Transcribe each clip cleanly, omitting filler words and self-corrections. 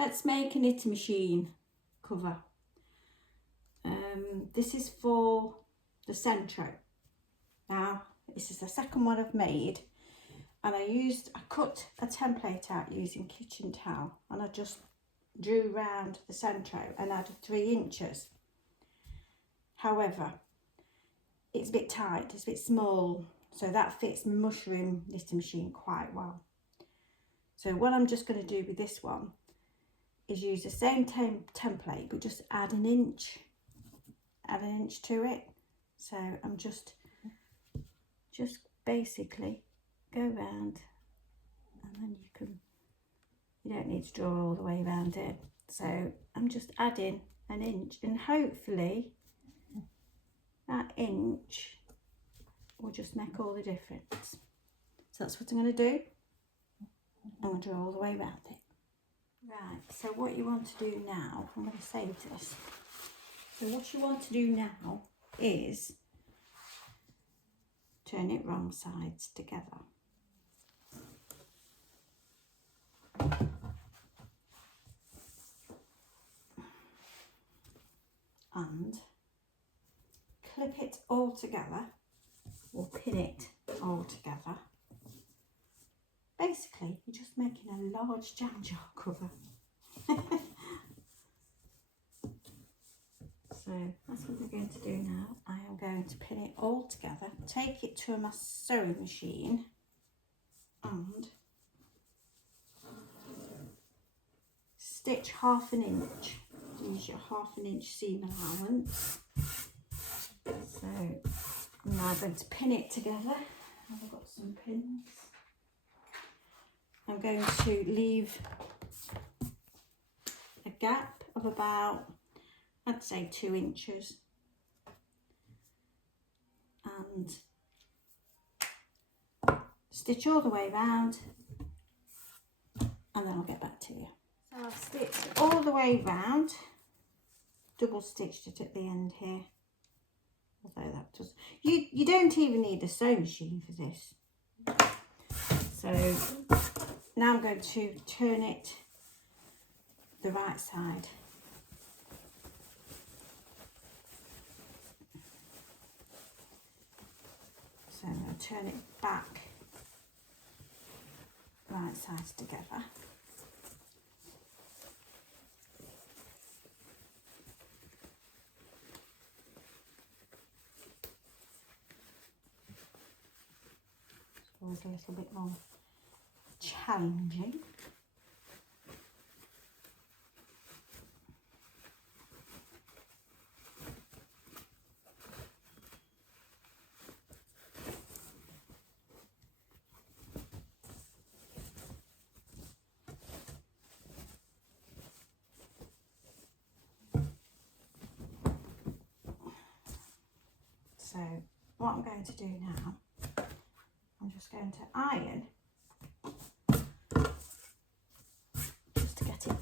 Let's make a knitting machine cover. This is for the centro. Now, this is the second one I've made, and I cut a template out using kitchen towel, and I just drew round the centro and added 3 inches. However, it's a bit tight, it's a bit small, so that fits my mushroom knitting machine quite well. So what I'm just going to do with this one is use the same template, but just add an inch to it. So I'm just basically go round, and then you don't need to draw all the way around it. So I'm just adding an inch, and hopefully that inch will just make all the difference. So that's what I'm going to do. I'm going to draw all the way around it. Right, so what you want to do now, I'm going to save this. So what you want to do now is turn it wrong sides together. And clip it all together, or pin it all together. Basically, you're just making a large jam jar cover. So that's what we're going to do now. I am going to pin it all together, take it to my sewing machine, and stitch 1/2 inch. Use your 1/2 inch seam allowance. So I'm now going to pin it together. I've got some pins. I'm going to leave a gap of about, I'd say 2 inches, and stitch all the way around, and then I'll get back to you. So I've stitched all the way round, double stitched it at the end here, although that does, you don't even need a sewing machine for this. So now I'm going to turn it the right side. So I'm going to turn it back, right sides together. It's always a little bit more challenging. So what I'm going to do now, I'm just going to iron, just to get it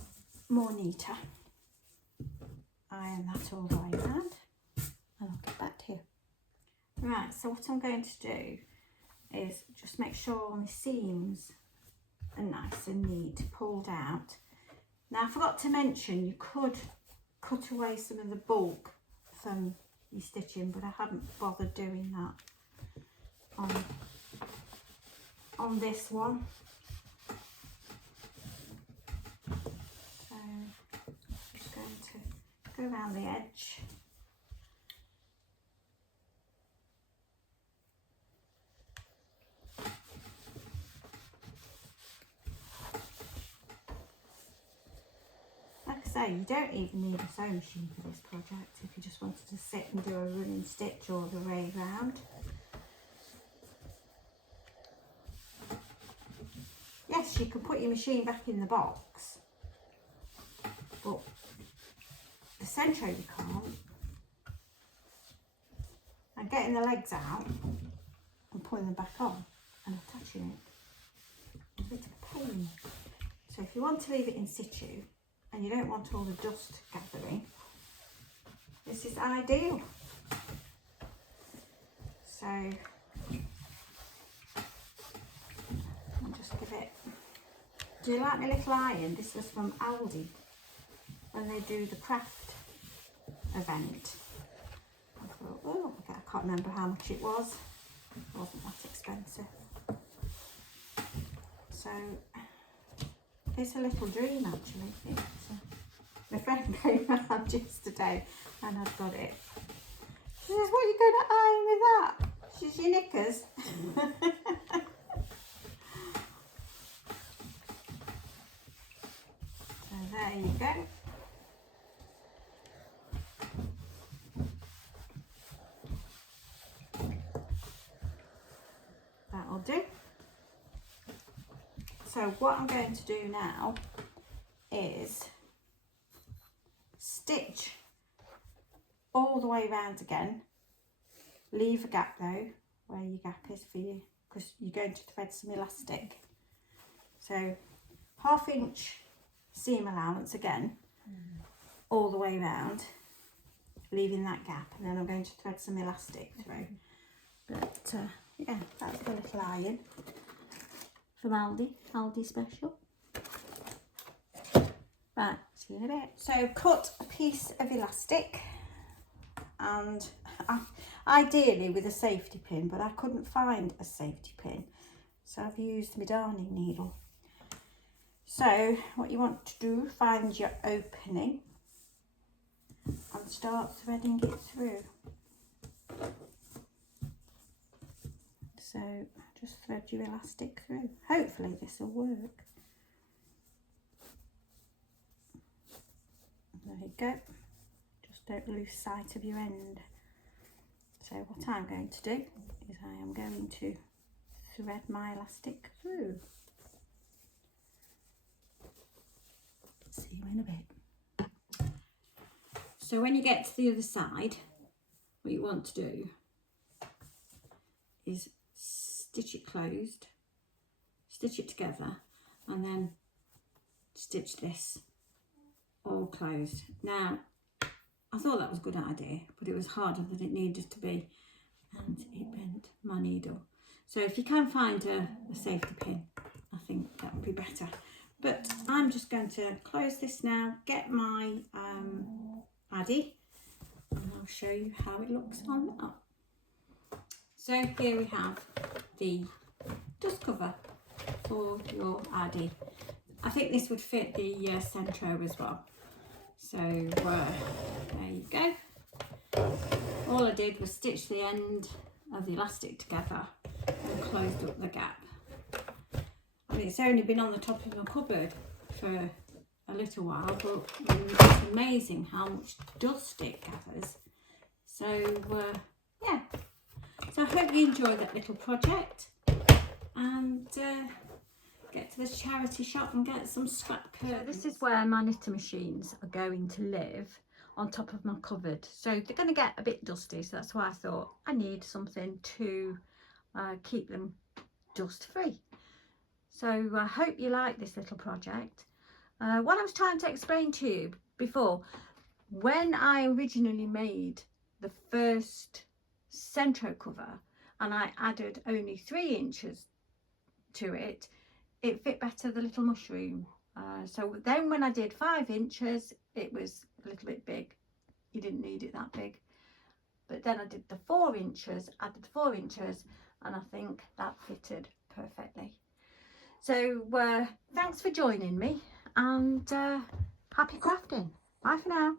more neater. Iron that all the way around, and I'll get back to you. Right, so what I'm going to do is just make sure all my seams are nice and neat, pulled out. Now I forgot to mention, you could cut away some of the bulk from your stitching, but I haven't bothered doing that on this one. So I'm just going to go around the edge. Like I say, you don't even need a sewing machine for this project if you just wanted to sit and do a running stitch all the way round. Yes, you can put your machine back in the box, but the centro you can't. And getting the legs out and pulling them back on and attaching it is a bit of a pain. So if you want to leave it in situ and you don't want all the dust gathering, this is ideal. So I'll just give it Do you like my little iron? This was from Aldi when they do the craft event. I thought, oh, I can't remember how much it was. It wasn't that expensive. So it's a little dream actually. My friend came round yesterday and I'd got it. She says, what are you going to iron with that? She's your knickers. So there you go. That'll do. So what I'm going to do now is stitch all the way around again. Leave a gap though where your gap is for you, because you're going to thread some elastic. So 1/2 inch seam allowance again, all the way around, leaving that gap, and then I'm going to thread some elastic through. But yeah, that's the little iron from Aldi special. Right, see you in a bit. So cut a piece of elastic, and ideally with a safety pin, but I couldn't find a safety pin, so I've used my darning needle. So what you want to do, find your opening and start threading it through. So just thread your elastic through. Hopefully this will work. There you go. Just don't lose sight of your end. So what I'm going to do is I am going to thread my elastic through. See you in a bit. So when you get to the other side, what you want to do is stitch it closed, stitch it together, and then stitch this all closed. Now, I thought that was a good idea, but it was harder than it needed to be, and it bent my needle. So if you can find a safety pin, I think that would be better. But I'm just going to close this now, get my Addi, and I'll show you how it looks on that. So here we have the dust cover for your Addi. I think this would fit the Centro as well. So there you go. All I did was stitch the end of the elastic together and closed up the gap. I mean, it's only been on the top of my cupboard for a little while, but it's amazing how much dust it gathers. So yeah. So I hope you enjoy that little project, and get to the charity shop and get some scrap curtains. So this is where my knitting machines are going to live, on top of my cupboard. So they're going to get a bit dusty, so that's why I thought I need something to keep them dust free. So I hope you like this little project. What I was trying to explain to you before, when I originally made the first Centro cover and I added only 3 inches to it, it fit better the little mushroom. So then when I did 5 inches, it was a little bit big. You didn't need it that big. But then I did the 4 inches, added 4 inches, and I think that fitted perfectly. So thanks for joining me, and happy crafting. Bye for now.